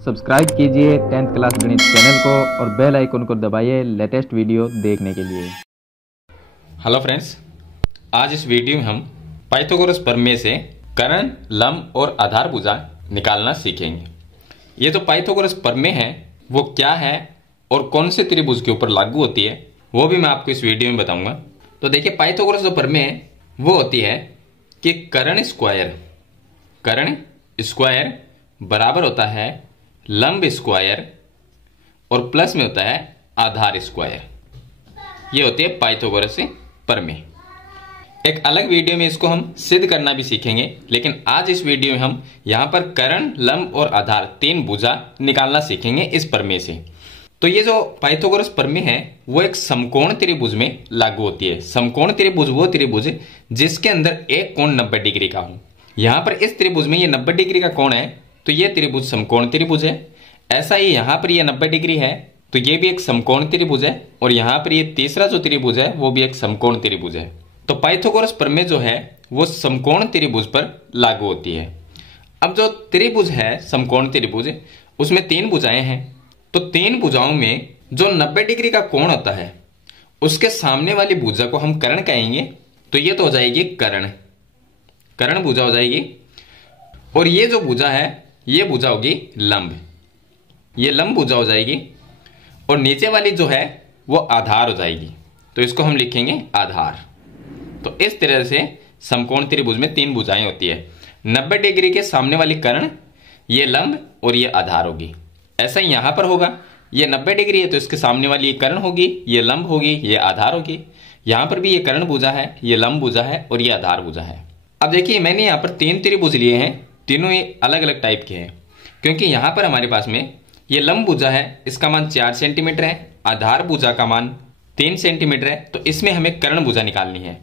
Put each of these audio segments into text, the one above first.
Subscribe कीजिए 10th class गणित channel को और बेल आइकन को दबाइए लेटेस्ट वीडियो देखने के लिए। हेलो फ्रेंड्स, आज इस वीडियो में हम पाइथागोरस प्रमेय से कर्ण, लंब और आधारभुजा निकालना सीखेंगे। ये जो पाइथागोरस प्रमेय है वो क्या है और कौन से त्रिभुज के ऊपर लागू होती है वो भी मैं आपको इस वीडियो में बताऊंगा। तो देखिए, पाइथागोरस जो प्रमेय वो होती है कि कर्ण स्क्वायर बराबर होता है लंब स्क्वायर और प्लस में होता है आधार स्क्वायर। ये होती है पाइथागोरस प्रमेय। एक अलग वीडियो में इसको हम सिद्ध करना भी सीखेंगे, लेकिन आज इस वीडियो में हम यहां पर कर्ण, लंब और आधार तीन भुजा निकालना सीखेंगे इस प्रमेय से। तो ये जो पाइथागोरस प्रमेय है वो एक समकोण त्रिभुज में लागू होती है। समकोण त्रिभुज वो त्रिभुज है जिसके अंदर एक कोण 90 डिग्री का हो। यहां पर इस त्रिभुज में ये 90 डिग्री का कोण है तो ये त्रिभुज समकोण त्रिभुज है। ऐसा ही यहां पर ये 90 डिग्री है तो ये भी एक समकोण त्रिभुज है, और यहां पर ये तीसरा जो त्रिभुज है वो भी एक समकोण त्रिभुज है। तो पाइथागोरस प्रमेय जो है वो समकोण त्रिभुज पर लागू होती है। अब जो त्रिभुज है समकोण त्रिभुज, उसमें तीन भुजाएं हैं। तो तीन भुजाओं में जो 90 डिग्री का कोण होता है उसके सामने वाली भुजा को हम कर्ण कहेंगे। तो ये तो हो जाएगी कर्ण भुजा हो जाएगी। और ये जो भुजा है ये भुजा होगी लंब, ये लंब भुजा हो जाएगी। और नीचे वाली जो है वो आधार हो जाएगी, तो इसको हम लिखेंगे आधार। तो इस तरह से समकोण त्रिभुज में तीन भुजाएं होती है। 90 डिग्री के सामने वाली कर्ण, ये लंब और ये आधार होगी। ऐसा ही यहां पर होगा, ये 90 डिग्री है तो इसके सामने वाली ये कर्ण होगी, ये लंब होगी, ये आधार होगी। यहां पर भी ये कर्ण भुजा है, ये लंब भुजा है और ये आधार भुजा है। अब देखिए, मैंने यहां पर तीन त्रिभुज लिए हैं, तीनों ही अलग अलग टाइप के हैं। क्योंकि यहां पर हमारे पास में ये लंब भुजा है, इसका मान 4 सेंटीमीटर है, आधार भुजा का मान 3 सेंटीमीटर है, तो इसमें हमें कर्ण भुजा निकालनी है।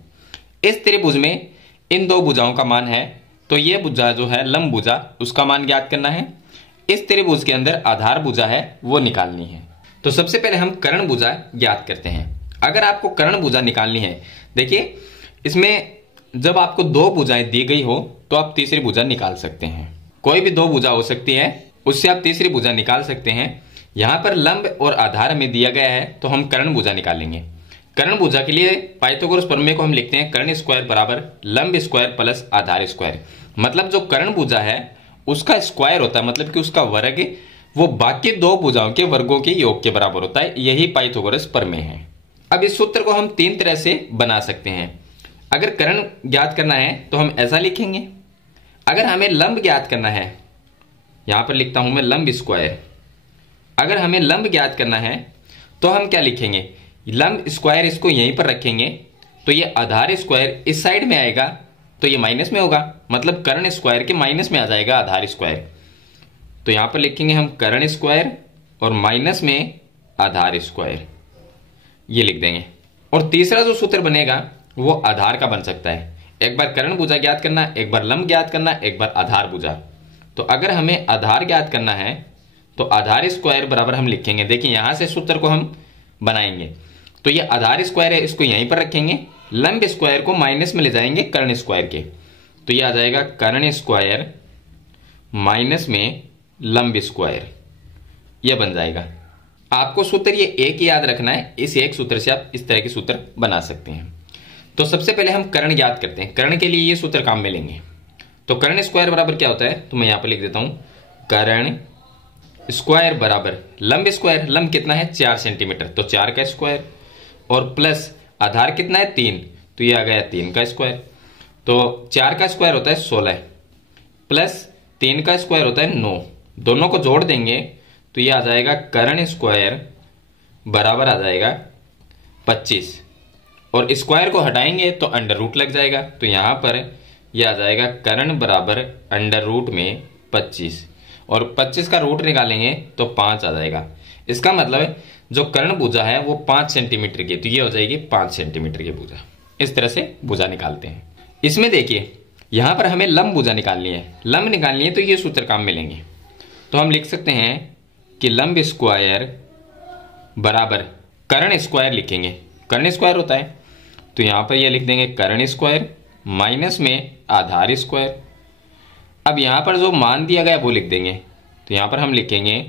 इस त्रिभुज में इन दो भुजाओं का मान है, तो ये भुजा जो है लंब भुजा, उसका मान ज्ञात करना है। इस त्रिभुज के अंदर आधार भुजा है वो निकालनी है। तो सबसे पहले हम कर्ण भुजा ज्ञात करते हैं। अगर आपको कर्ण भुजा निकालनी है, देखिए इसमें जब आपको दो भुजाएं दी गई हो तो आप तीसरी भुजा निकाल सकते हैं। कोई भी दो भुजा हो सकती है, उससे आप तीसरी भुजा निकाल सकते हैं। यहां पर लंब और आधार हमें दिया गया है तो हम कर्ण भुजा निकालेंगे। कर्ण भुजा के लिए पाइथागोरस प्रमेय को हम लिखते हैं कर्ण स्क्वायर बराबर लंब स्क्वायर प्लस आधार स्क्वायर। मतलब जो कर्ण भुजा है उसका स्क्वायर होता है, मतलब कि उसका वर्ग वो बाकी दो भुजाओं के वर्गों के योग के बराबर होता है। यही पाइथागोरस प्रमेय है। अब इस सूत्र को हम तीन तरह से बना सकते हैं। अगर कर्ण ज्ञात करना है तो हम ऐसा लिखेंगे। अगर हमें लंब ज्ञात करना है, यहां पर लिखता हूं मैं लंब स्क्वायर। अगर हमें लंब ज्ञात करना है तो हम क्या लिखेंगे, लंब स्क्वायर इसको यहीं पर रखेंगे तो ये आधार स्क्वायर इस साइड में आएगा तो ये माइनस में होगा, मतलब कर्ण स्क्वायर के माइनस में आ जाएगा आधार स्क्वायर। तो यहां पर लिखेंगे हम कर्ण स्क्वायर और माइनस में आधार स्क्वायर, ये लिख देंगे। और तीसरा जो सूत्र बनेगा वो आधार का बन सकता है। एक बार कर्ण भुजा ज्ञात करना, एक बार लंब ज्ञात करना, एक बार आधार भुजा। तो अगर हमें आधार ज्ञात करना है तो आधार स्क्वायर बराबर हम लिखेंगे, देखिए यहां से सूत्र को हम बनाएंगे। तो ये आधार स्क्वायर है, इसको यहीं पर रखेंगे। लंब स्क्वायर को माइनस में ले जाएंगे कर्ण स्क्वायर के, तो ये आ जाएगा कर्ण स्क्वायर माइनस में लंब स्क्वायर, ये बन जाएगा। आपको सूत्र ये एक ही याद रखना है, इस एक सूत्र से आप इस तरह के सूत्र बना सकते हैं। तो सबसे पहले हम कर्ण ज्ञात करते हैं। कर्ण के लिए ये सूत्र काम में लेंगे। तो कर्ण स्क्वायर बराबर क्या होता है, तो मैं यहां पर लिख देता हूं कर्ण स्क्वायर बराबर लंब स्क्वायर। लंब कितना है 4 सेंटीमीटर, तो 4 का स्क्वायर, और प्लस आधार कितना है 3, तो ये आ गया 3 का स्क्वायर। तो 4 का स्क्वायर होता है 16 प्लस 3 का स्क्वायर होता है 9, दोनों को जोड़ देंगे तो ये आ जाएगा कर्ण स्क्वायर बराबर आ जाएगा 25, और स्क्वायर को हटाएंगे तो अंडर रूट लग जाएगा। तो यहां पर यह आ जाएगा कर्ण बराबर अंडर रूट में 25, और 25 का रूट निकालेंगे तो 5 आ जाएगा। इसका मतलब जो कर्ण भुजा है वो 5 सेंटीमीटर की, तो ये हो जाएगी 5 सेंटीमीटर की भुजा। इस तरह से भुजा निकालते हैं। इसमें देखिए यहां पर हमें लंब भुजा निकालनी है। लंब निकालनी है तो ये सूत्र काम में लेंगे। तो हम लिख सकते हैं कि लंब स्क्वायर बराबर कर्ण स्क्वायर लिखेंगे, कर्ण स्क्वायर होता है, तो यहां पर ये लिख देंगे कर्ण स्क्वायर माइनस में आधार स्क्वायर। अब यहां पर जो मान दिया गया वो लिख देंगे तो यहां पर हम लिखेंगे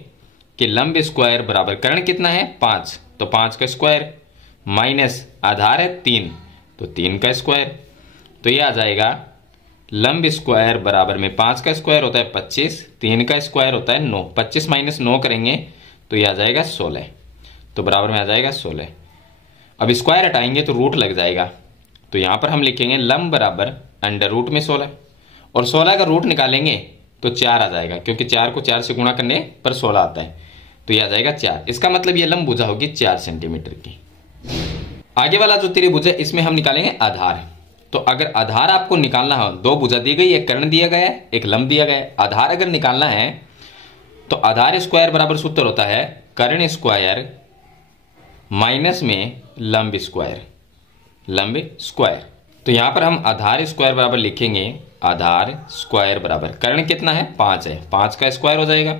कि लंब स्क्वायर बराबर कर्ण कितना है 5, तो 5 का स्क्वायर माइनस आधार है 3, तो 3 का स्क्वायर। तो ये आ जाएगा लंब स्क्वायर बराबर में 5 का स्क्वायर होता है 25, 3 का स्क्वायर होता है 9, 25 माइनस 9 करेंगे तो ये आ जाएगा 16, तो बराबर में आ जाएगा 16। अब स्क्वायर हटाएंगे तो रूट लग जाएगा, तो यहां पर हम लिखेंगे लंब बराबर अंडर रूट में 16, और 16 का रूट निकालेंगे तो 4 आ जाएगा, क्योंकि 4 को 4 से गुणा करने पर 16 आता है, तो ये आ जाएगा 4। इसका मतलब ये लंब भुजा होगी 4 सेंटीमीटर की। आगे वाला जो त्रिभुज है इसमें हम निकालेंगे आधार। तो अगर आधार आपको निकालना हो, दो भुजा दी गई, एक कर्ण दिया गया है, एक लंब दिया गया है, आधार अगर निकालना है तो आधार स्क्वायर बराबर सूत्र होता है कर्ण स्क्वायर माइनस में लंब स्क्वायर, लंब स्क्वायर। तो यहां पर हम आधार स्क्वायर बराबर लिखेंगे आधार स्क्वायर बराबर कर्ण कितना है 5 है, 5 का स्क्वायर हो जाएगा,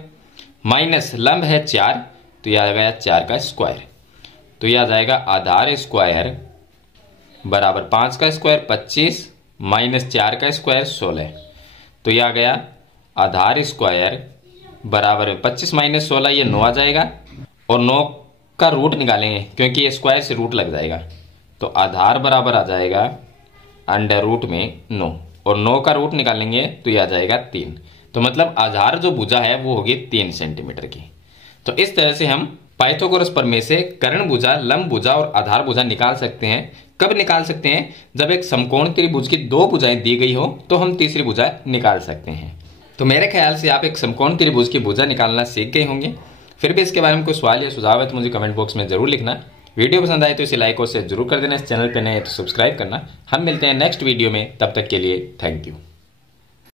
माइनस लंब है 4, तो यह आ गया 4 का स्क्वायर। तो यह आ जाएगा आधार स्क्वायर बराबर 5 का स्क्वायर 25 माइनस 4 का स्क्वायर 16, तो यह आ गया आधार स्क्वायर बराबर 25 माइनस 16 ये 9 आ जाएगा, और 9 का रूट निकालेंगे क्योंकि ये स्क्वायर से रूट लग जाएगा, तो आधार बराबर आ जाएगा अंडर रूट में 9, और 9 का रूट निकालेंगे तो यह आ जाएगा 3। तो मतलब आधार जो भुजा है वो होगी 3 सेंटीमीटर की। तो इस तरह से हम पाइथागोरस प्रमेय से कर्ण भुजा, लंब भुजा और आधार भुजा निकाल सकते हैं। कब निकाल सकते हैं? जब एक समकोण त्रिभुज की 2 भुजाएं दी गई हो तो हम तीसरी भुजा निकाल सकते हैं। तो मेरे ख्याल से आप एक समकोण त्रिभुज की भुजा निकालना सीख गए होंगे। फिर भी इसके बारे में कोई सवाल या सुझाव है तो मुझे कमेंट बॉक्स में जरूर लिखना। वीडियो पसंद आए तो इसे लाइक और शेयर जरूर कर देना। इस चैनल पर नए हैं तो सब्सक्राइब करना। हम मिलते हैं नेक्स्ट वीडियो में, तब तक के लिए थैंक यू।